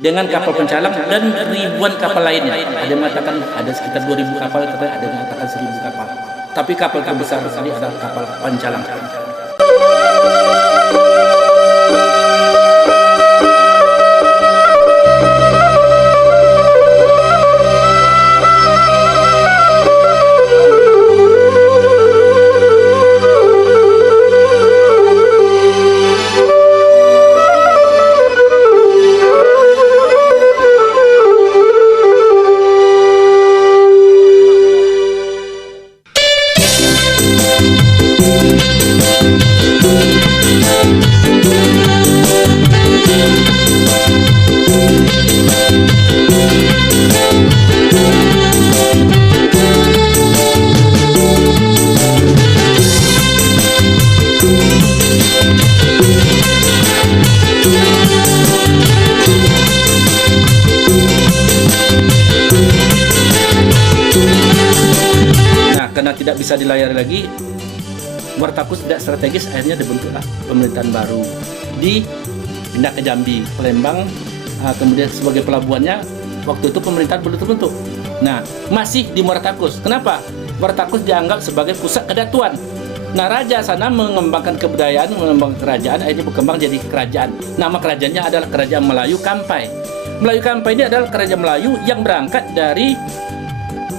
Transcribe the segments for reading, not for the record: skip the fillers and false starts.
dengan kapal pencalang dan ribuan kapal lainnya. Ada yang mengatakan ada sekitar 2.000 kapal, ada yang mengatakan 1.000 kapal. Tapi kapal terbesar sekali adalah kapal pencalang. Karena tidak bisa dilayari lagi, Muartakus tidak strategis, akhirnya dibentuklah pemerintahan baru di pindah ke Jambi, Palembang, kemudian sebagai pelabuhannya. Waktu itu pemerintahan belum terbentuk. Nah, masih di Muartakus. Kenapa? Muartakus dianggap sebagai pusat kedatuan. Nah, raja sana mengembangkan kebudayaan, mengembangkan kerajaan, akhirnya berkembang jadi kerajaan. Nama kerajaannya adalah Kerajaan Melayu Kampai. Melayu Kampai ini adalah kerajaan Melayu yang berangkat dari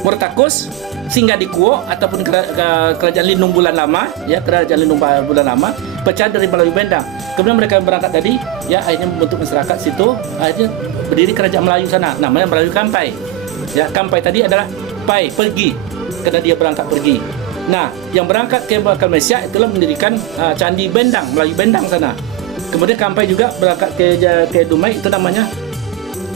Muartakus singgah di Kuo ataupun kerajaan Lindung Bulan Lama, ya, kerajaan Lindung Bulan Lama, pecah dari Melayu Bendang. Kemudian mereka berangkat tadi, ya, akhirnya membentuk masyarakat situ, akhirnya berdiri kerajaan Melayu sana, namanya Melayu Kampai. Ya, Kampai tadi adalah Pai, pergi, karena dia berangkat pergi. Nah, yang berangkat ke Malaysia itulah mendirikan Candi Bendang, Melayu Bendang sana. Kemudian Kampai juga berangkat ke Dumai, itu namanya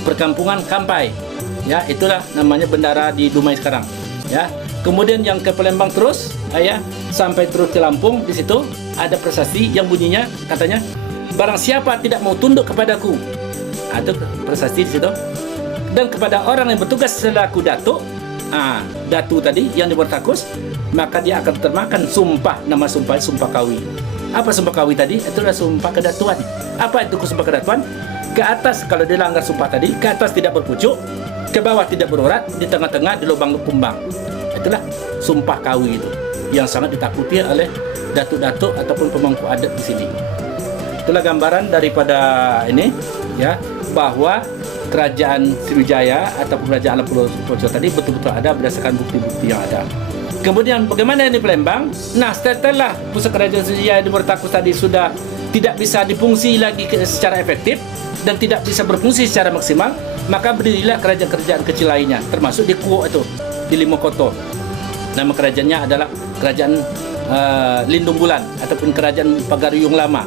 Perkampungan Kampai. Ya, itulah namanya bendara di Dumai sekarang. Ya, kemudian yang ke Palembang terus, ya, sampai terus ke Lampung. Di situ ada prasasti yang bunyinya katanya, barang siapa tidak mau tunduk kepadaku, ada prasasti di situ. Dan kepada orang yang bertugas selaku datuk, datu tadi yang di Muartakus, maka dia akan termakan sumpah. Nama sumpah kawi. Apa sumpah kawi tadi? Itulah sumpah kedatuan. Apa itu sumpah kedatuan? Ke atas kalau dia langgar sumpah tadi, ke atas tidak berpucuk, ke bawah tidak berurat, di tengah-tengah di lubang kumbang. Itulah sumpah kawi itu yang sangat ditakuti oleh datuk-datuk ataupun pemangku adat di sini. Itulah gambaran daripada ini, ya, bahwa kerajaan Sriwijaya ataupun kerajaan Pulau Poco tadi betul-betul ada berdasarkan bukti-bukti yang ada. Kemudian bagaimana di Palembang? Nah, setelah pusat kerajaan Sriwijaya di Muartakus tadi sudah tidak bisa difungsi lagi secara efektif dan tidak bisa berfungsi secara maksimal, maka berdirilah kerajaan-kerajaan kecil lainnya, termasuk di Kuo itu, di Limokoto. Nama kerajaannya adalah Kerajaan Lindung Bulan ataupun Kerajaan Pagaruyung Lama.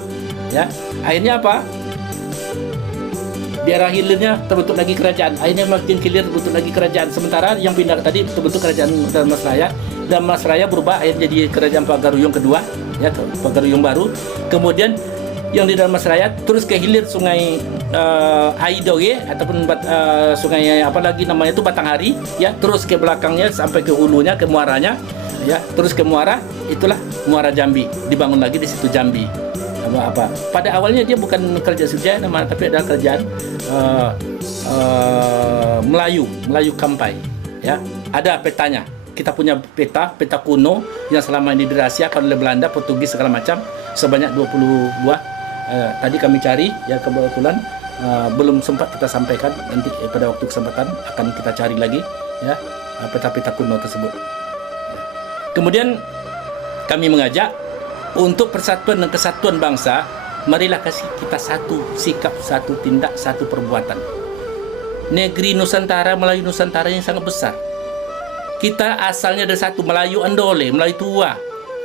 Ya, akhirnya apa? Di arah hilirnya terbentuk lagi kerajaan. Akhirnya makin hilir terbentuk lagi kerajaan. Sementara yang pindah tadi terbentuk Kerajaan Dharmasraya. Dharmasraya berubah akhirnya jadi Kerajaan Pagaruyung kedua, ya, Pagaruyung baru. Kemudian yang di Dharmasraya terus ke hilir Sungai Aidoge ataupun sungai apa lagi namanya itu Batanghari, ya, terus ke belakangnya sampai ke hulunya, ke muaranya, ya, terus ke muara, itulah Muara Jambi, dibangun lagi di situ Jambi. Apa pada awalnya dia bukan kerajaan Sriwijaya nama, tapi adalah kerajaan Melayu Kampai, ya. Ada petanya, kita punya peta kuno yang selama ini dirahasiakan oleh Belanda, Portugis segala macam, sebanyak 20 buah. Tadi kami cari, ya, kebetulan belum sempat kita sampaikan, nanti pada waktu kesempatan akan kita cari lagi, ya, peta-peta kuno tersebut. Kemudian kami mengajak untuk persatuan dan kesatuan bangsa, marilah kasih kita satu sikap, satu tindak, satu perbuatan. Negeri Nusantara, Melayu Nusantara yang sangat besar. Kita asalnya dari satu, Melayu Andole, Melayu tua,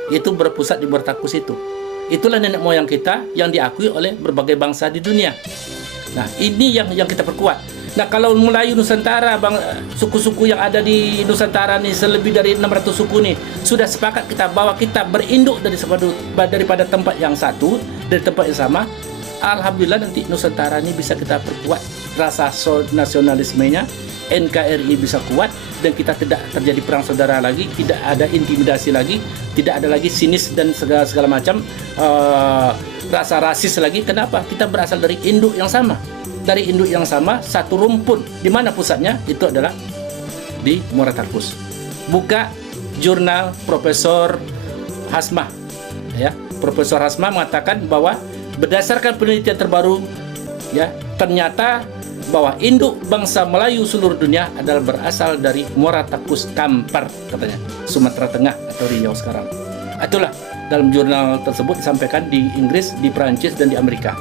itu berpusat di Muartakus itu. Itulah nenek moyang kita yang diakui oleh berbagai bangsa di dunia. Nah, ini yang kita perkuat. Nah, kalau Melayu Nusantara, suku-suku yang ada di Nusantara nih, selebih dari 600 suku nih, sudah sepakat kita bahwa kita berinduk daripada tempat yang satu, dari tempat yang sama. Alhamdulillah nanti Nusantara ini bisa kita perkuat rasa nasionalismenya, NKRI bisa kuat, dan kita tidak terjadi perang saudara lagi, tidak ada intimidasi lagi, tidak ada lagi sinis dan segala macam rasa rasis lagi. Kenapa? Kita berasal dari induk yang sama. dari induk yang sama, satu rumpun. Di mana pusatnya? Itu adalah di Muara Takus. Buka jurnal Profesor Hasmah, ya. Profesor Hasmah mengatakan bahwa berdasarkan penelitian terbaru, ya, ternyata bahwa induk bangsa Melayu seluruh dunia adalah berasal dari Muara Takus Kampar, katanya, Sumatera Tengah atau Riau sekarang. Itulah dalam jurnal tersebut disampaikan di Inggris, di Prancis, dan di Amerika.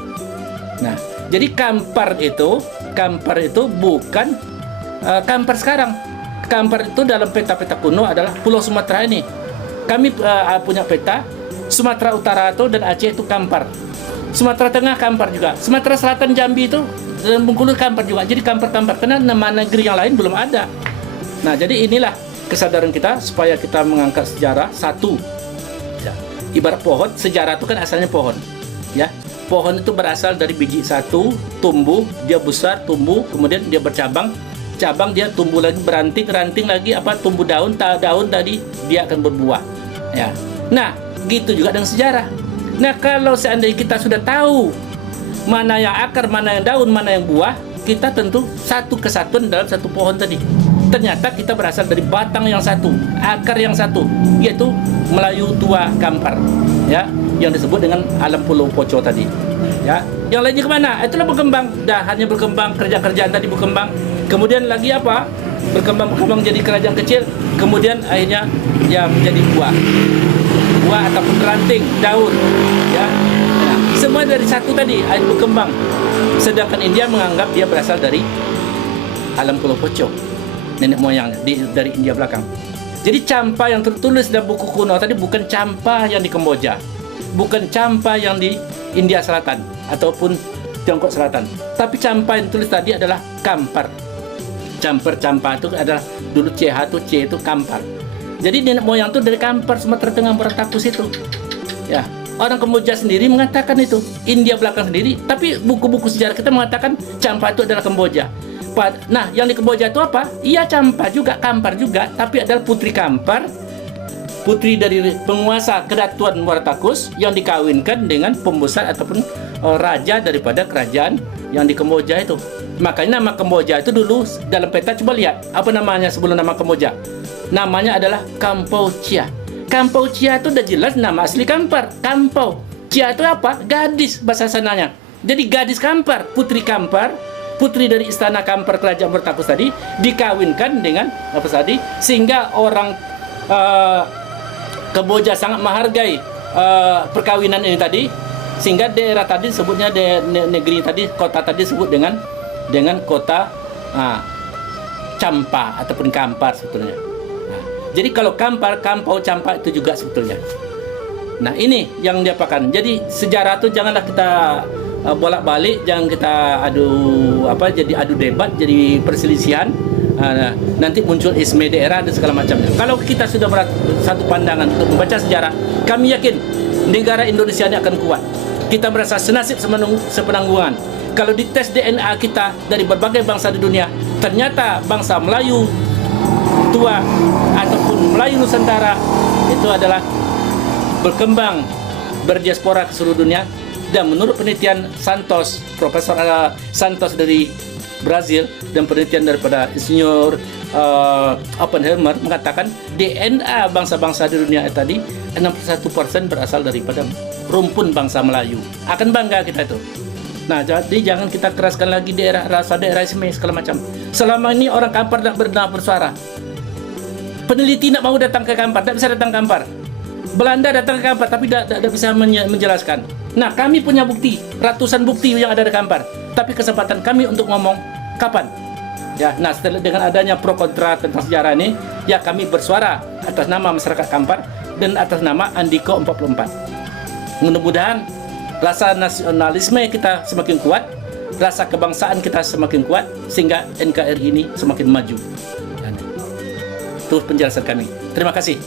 Nah, jadi Kampar itu bukan Kampar sekarang. Kampar itu dalam peta-peta kuno adalah Pulau Sumatera ini. Kami punya peta Sumatera Utara itu dan Aceh itu Kampar. Sumatera Tengah Kampar juga. Sumatera Selatan Jambi itu dan Bengkulu Kampar juga. Jadi Kampar-Kampar karena nama negeri yang lain belum ada. Nah, jadi inilah kesadaran kita supaya kita mengangkat sejarah satu. Ya. Ibarat pohon, sejarah itu kan asalnya pohon. Ya. Pohon itu berasal dari biji satu, tumbuh, dia besar, tumbuh, kemudian dia bercabang. Cabang dia tumbuh lagi, ranting lagi, tumbuh daun tadi dia akan berbuah. Ya. Nah, gitu juga dengan sejarah. Nah, kalau seandainya kita sudah tahu mana yang akar, mana yang daun, mana yang buah, kita tentu satu kesatuan dalam satu pohon tadi. Ternyata kita berasal dari batang yang satu, akar yang satu, yaitu Melayu Tua Kampar, ya, yang disebut dengan alam Pulau Poco tadi. Ya, yang lainnya kemana? Itulah berkembang, dahannya berkembang, kerja-kerjaan tadi berkembang. Kemudian lagi apa? Berkembang jadi kerajaan kecil. Kemudian akhirnya ya menjadi buah ataupun ranting, daun. Ya, nah, semua dari satu tadi air berkembang. Sedangkan India menganggap dia berasal dari alam Pulau Poco, nenek moyangnya dari India belakang. Jadi campa yang tertulis dalam buku kuno tadi bukan campa yang di Kamboja, bukan campa yang di India Selatan ataupun Tiongkok Selatan, tapi campa yang tulis tadi adalah Kampar. Campa itu adalah dulu CH itu C itu Kampar. Jadi nenek moyang itu dari Kampar, Sumatera Tengah, Muara Takus itu. Ya, orang Kamboja sendiri mengatakan itu, India belakang sendiri, tapi buku-buku sejarah kita mengatakan campa itu adalah Kamboja. Nah, yang di Kamboja itu apa? Iya, campa juga, Kampar juga, tapi adalah putri Kampar, putri dari penguasa Kedatuan Muara Takus yang dikawinkan dengan pembesar ataupun raja daripada kerajaan yang di Kamboja itu. Makanya nama Kamboja itu dulu dalam peta, coba lihat apa namanya sebelum nama Kamboja. Namanya adalah Kampau Chia. Kampau Chia itu udah jelas nama asli Kampar. Kampau Chia itu apa? Gadis bahasa sananya. Jadi gadis Kampar, putri Kampar, putri dari istana Kampar kerajaan Muara Takus tadi dikawinkan dengan apa tadi, sehingga orang Kamboja sangat menghargai perkawinan ini tadi, sehingga daerah tadi sebutnya negeri tadi, kota tadi sebut dengan kota Campa ataupun Kampar sebetulnya. Jadi kalau Kampar, Kampau, Campa itu juga sebetulnya. Nah, ini yang diapakan. Jadi sejarah itu janganlah kita bolak-balik, jangan kita jadi adu debat, jadi perselisihan. Nanti muncul isme daerah dan segala macamnya. Kalau kita sudah satu pandangan untuk membaca sejarah, kami yakin negara Indonesia ini akan kuat. Kita merasa senasib sepenanggungan. Kalau dites DNA kita dari berbagai bangsa di dunia, ternyata bangsa Melayu Tua ataupun Melayu Nusantara itu adalah berkembang, berdiaspora ke seluruh dunia. Dan menurut penelitian Santos, Profesor Santos dari Brazil, dan penelitian daripada Insinyur Oppenheimer mengatakan DNA bangsa-bangsa di dunia tadi 61% berasal daripada rumpun bangsa Melayu. Akan bangga kita itu. Nah, jadi jangan kita keraskan lagi rasa daerah istimewa segala macam. Selama ini orang Kampar tidak pernah bersuara. Peneliti nak mau datang ke Kampar, tidak bisa datang ke Kampar. Belanda datang ke Kampar, tapi tidak bisa menjelaskan. Nah, kami punya bukti, ratusan bukti yang ada di Kampar. Tapi kesempatan kami untuk ngomong kapan? Ya, nah setelah dengan adanya pro kontra tentang sejarah ini, ya kami bersuara atas nama masyarakat Kampar dan atas nama Andiko 44. Mudah-mudahan rasa nasionalisme kita semakin kuat, rasa kebangsaan kita semakin kuat, sehingga NKRI ini semakin maju. Itu penjelasan kami. Terima kasih.